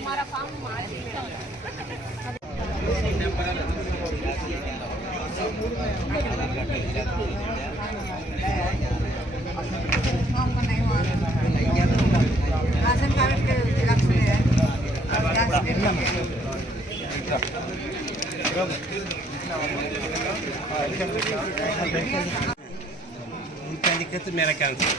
हमारा काम ration card के लक्ष्य है उनका दिक्कत मेरा कैंसर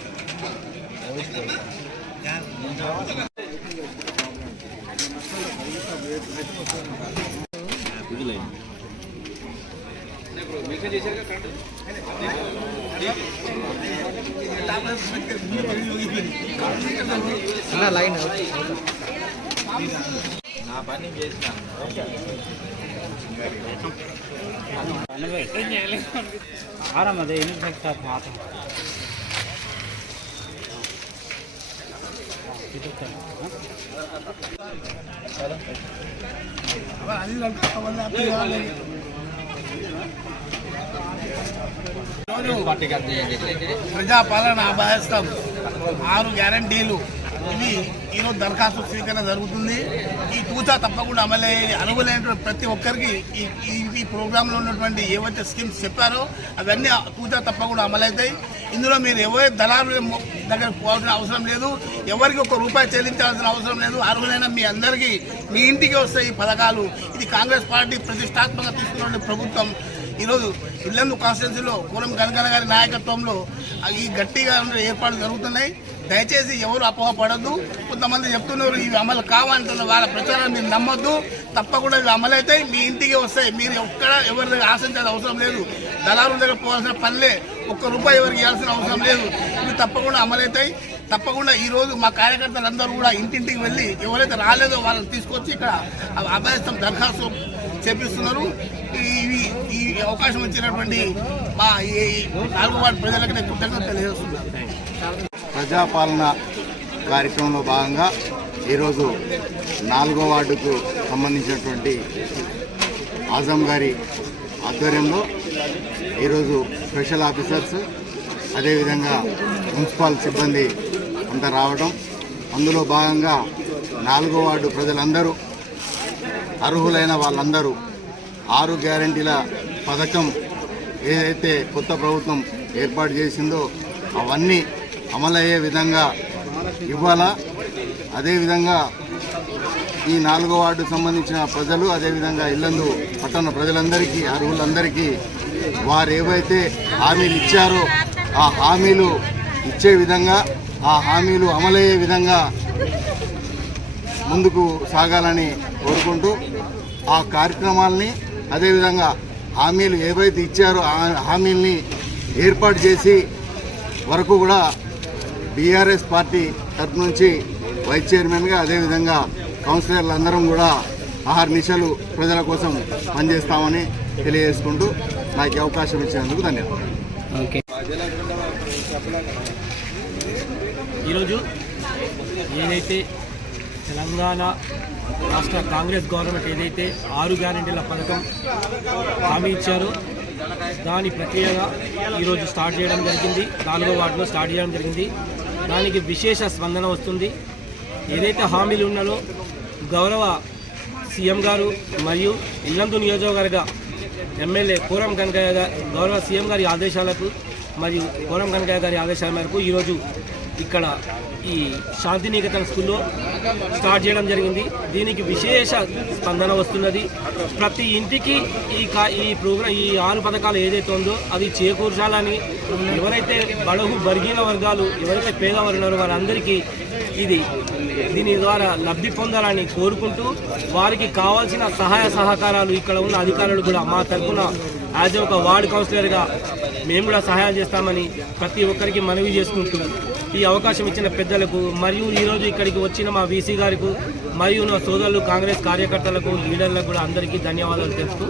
लाइन आराम अదే ప్రజాపాలన అభయస్థం 6 గ్యారంటీలు ఇవి ఈరోజు దరఖాస్తు స్వీకరణ జరుగుతుంది. ఈ తూచా తప్పకుండా అమలయ్యే అనువులైనటువంటి ప్రతి ఒక్కరికి ఈ ప్రోగ్రాంలో ఉన్నటువంటి ఏవైతే స్కీమ్స్ చెప్పారో అవన్నీ తూచా తప్పకుండా అమలవుతాయి. ఇందులో మీరు ఎవరి దళారుల దగ్గర పోవాల్సిన అవసరం లేదు, ఎవరికి ₹1 చెల్లించాల్సిన అవసరం లేదు. అర్హులైన మీ అందరికీ మీ ఇంటికి వస్తాయి ఈ పథకాలు. ఇది కాంగ్రెస్ పార్టీ ప్రతిష్టాత్మకంగా తీసుకున్న ప్రభుత్వం. ఈరోజు ఇల్లందు కాన్స్టిట్యున్సీలో కూరం కనకన్న గారి నాయకత్వంలో ఈ గట్టిగా ఏర్పాట్లు జరుగుతున్నాయి. దయచేసి ఎవరు అపోహపడద్దు. కొంతమంది చెప్తున్నారు ఇవి అమలు కావంటున్న వాళ్ళ ప్రచారాన్ని మీరు నమ్మొద్దు. తప్పకుండా ఇవి అమలవుతాయి, మీ ఇంటికి వస్తాయి. మీరు ఎక్కడ ఎవరి దగ్గర ఆశించాల్సిన అవసరం లేదు, దళారుల దగ్గర పోవాల్సిన పనిలే, ₹1 ఎవరికి ఇవ్వాల్సిన అవసరం లేదు. ఇవి తప్పకుండా అమలవుతాయి. తప్పకుండా ఈరోజు మా కార్యకర్తలందరూ కూడా ఇంటింటికి వెళ్ళి ఎవరైతే రాలేదో వాళ్ళని తీసుకొచ్చి ఇక్కడ అభయస్థం దరఖాస్తు చేపిస్తున్నారు. ఈ అవకాశం ఇచ్చినటువంటి మా ఈ 4వ వార్డు ప్రజలకు నేను కృతజ్ఞతలు తెలియజేస్తున్నాను. ప్రజాపాలన కార్యక్రమంలో భాగంగా ఈరోజు 4వ వార్డుకు సంబంధించినటువంటి ఆజం గారి ఆధ్వర్యంలో ఈరోజు స్పెషల్ ఆఫీసర్స్ అదేవిధంగా మున్సిపల్ సిబ్బంది అంతా రావడం, అందులో భాగంగా 4వ వార్డు ప్రజలందరూ అర్హులైన వాళ్ళందరూ 6 గ్యారంటీల పథకం ఏదైతే కొత్త ప్రభుత్వం ఏర్పాటు చేసిందో అవన్నీ అమలయ్యే విధంగా ఇవ్వాలా. అదేవిధంగా ఈ 4వ వార్డుకు సంబంధించిన ప్రజలు అదేవిధంగా ఇల్లందు పట్టణ ప్రజలందరికీ అర్హులందరికీ వారు ఏవైతే హామీలు ఇచ్చారో ఆ హామీలు ఇచ్చే విధంగా, ఆ హామీలు అమలయ్యే విధంగా ముందుకు సాగాలని కోరుకుంటూ ఆ కార్యక్రమాలని అదేవిధంగా హామీలు ఏవైతే ఇచ్చారో ఆ హామీల్ని ఏర్పాటు చేసి వరకు కూడా బీఆర్ఎస్ పార్టీ తరఫు నుంచి వైస్ చైర్మన్గా అదేవిధంగా కౌన్సిలర్లు అందరం కూడా అహర్నిశలు ప్రజల కోసం పనిచేస్తామని తెలియజేసుకుంటూ నాకు అవకాశం ఇచ్చినందుకు ధన్యవాదాలు. ఈరోజు ఏదైతే తెలంగాణ రాష్ట్ర కాంగ్రెస్ గవర్నమెంట్ ఏదైతే 6 గ్యారెంటీల పథకం హామీ ఇచ్చారో దాని ప్రక్రియగా ఈరోజు స్టార్ట్ చేయడం జరిగింది. 4వ వార్డులో స్టార్ట్ చేయడం జరిగింది. దానికి విశేష స్పందన వస్తుంది. ఏదైతే హామీలు ఉన్నాయో గౌరవ సీఎం గారు మరియు ఇల్లందు నియోజకవర్గ ఎమ్మెల్యే కూరం కనకయ్య గారు గౌరవ సీఎం గారి ఆదేశాలకు మరియు కూరం కనకయ్య గారి ఆదేశాల మేరకు ఈరోజు ఇక్కడ ఈ శాంతినికేతన్ స్కూల్లో స్టార్ట్ చేయడం జరిగింది. దీనికి విశేష స్పందన వస్తున్నది. ప్రతి ఇంటికి ఈ ప్రోగ్రాం ఈ 6 పథకాలు ఏదైతే ఉందో అది చేకూర్చాలని, ఎవరైతే బడుగు బరిగిన వర్గాలు ఎవరైతే పేదవారు ఉన్నారో వారందరికీ ఇది దీని ద్వారా లబ్ధి పొందాలని కోరుకుంటూ వారికి కావాల్సిన సహాయ సహకారాలు ఇక్కడ ఉన్న అధికారులు కూడా మా తరఫున యాజ్ ఒక వార్డు కౌన్సిలర్గా మేము కూడా సహాయం చేస్తామని ప్రతి ఒక్కరికి మనవి చేసుకుంటూ ఈ అవకాశం ఇచ్చిన పెద్దలకు మరియు ఈరోజు ఇక్కడికి వచ్చిన మా వీసీ గారికి మరియు నా సోదరులు కాంగ్రెస్ కార్యకర్తలకు లీడర్లకు కూడా అందరికీ ధన్యవాదాలు తెలుపుతూ